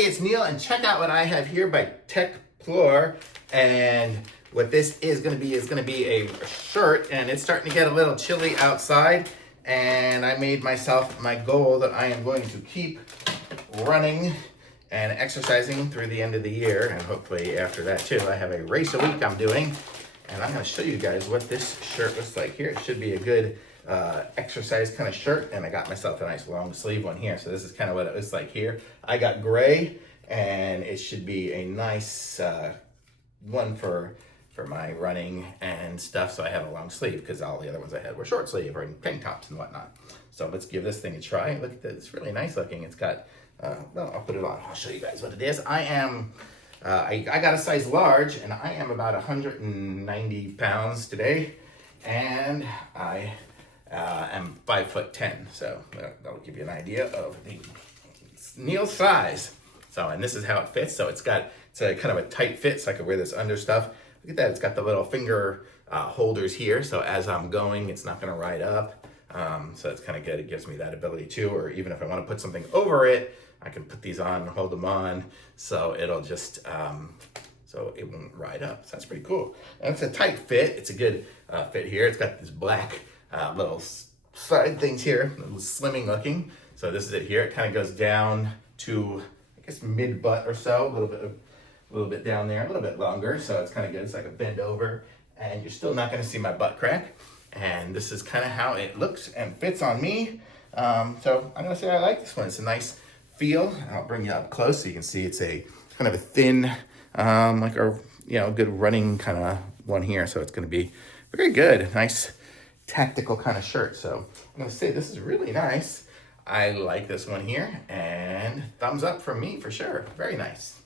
everybody, it's Neil, and check out what I have here by Tekplore. And what this is gonna be a shirt, and it's starting to get a little chilly outside. And I made myself my goal that I am going to keep running and exercising through the end of the year. And hopefully after that too, I have a race a week I'm doing. And I'm gonna show you guys what this shirt looks like here. It should be a good exercise kind of shirt, and I got myself a nice long sleeve one here. So this is kind of what it looks like here. I got gray, and it should be a nice one for my running and stuff. So I have a long sleeve because all the other ones I had were short sleeve or in tank tops and whatnot. So let's give this thing a try. Look at this, it's really nice looking. It's got, well, I'll put it on. I'll show you guys what it is. I got a size large, and I am about 190 pounds today, and I am 5'10", so that'll give you an idea of the Neil's size. So, and this is how it fits. So it's a kind of a tight fit, so I can wear this under stuff. Look at that, it's got the little finger holders here, so as I'm going, it's not gonna ride up. So it's kind of good, it gives me that ability too, or even if I wanna put something over it, I can put these on and hold them on, so it'll just, so it won't ride up. So that's pretty cool. And it's a tight fit, it's a good fit here. It's got this black little side things here, a little slimming looking. So this is it here. It kind of goes down to, I guess, mid butt or so, a little bit down there, a little bit longer. So it's kind of good. It's like a bend over, and you're still not going to see my butt crack. And this is kind of how it looks and fits on me. So I'm going to say I like this one. It's a nice feel. I'll bring you up close so you can see it's a kind of a thin, like a good running kind of one here. So it's going to be very good. Nice tactical kind of shirt. So I'm gonna say this is really nice. I like this one here, and thumbs up from me for sure. Very nice.